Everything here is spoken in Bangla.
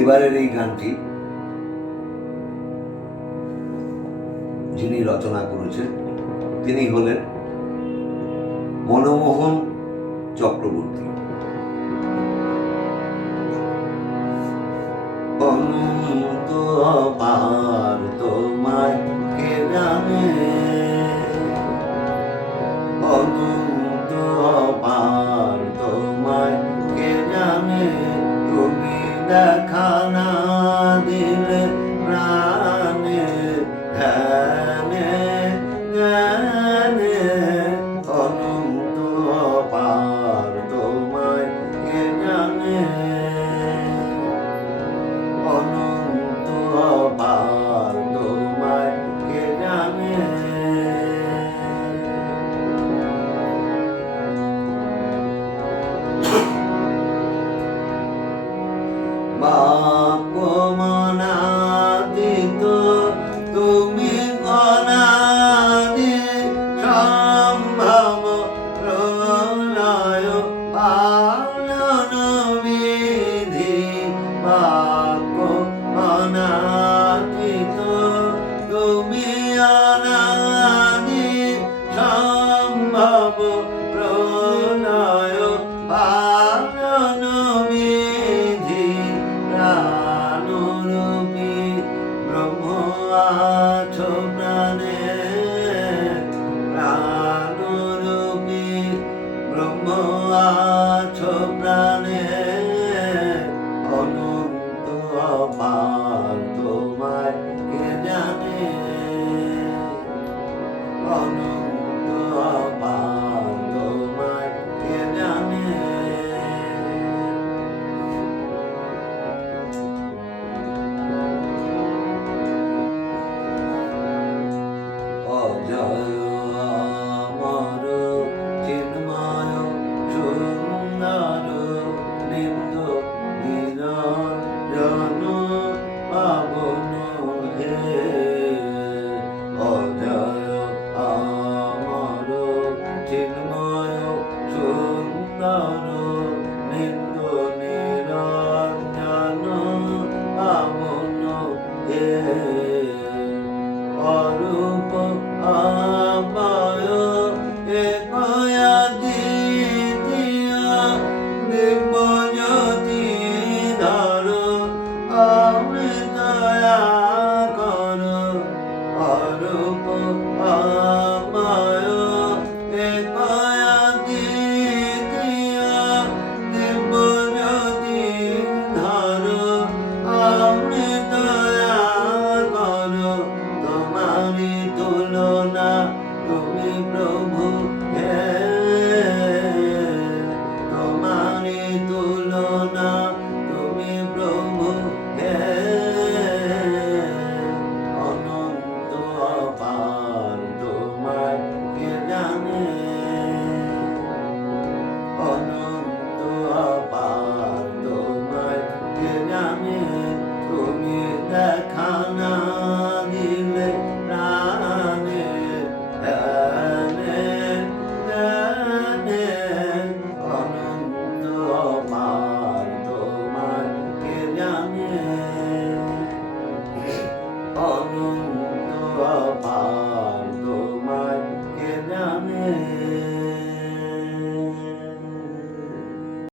এবারের এই গানটি যিনি রচনা করেছেন তিনি হলেন মনমোহন চক্রবর্তী। tomato. অরূপ আমায় এ মায়া দিয়া দিব্য যদি ধর আমি দয়া কর অরূপ আ করে তুলনা তুমি প্রভু হ্যাঁ oh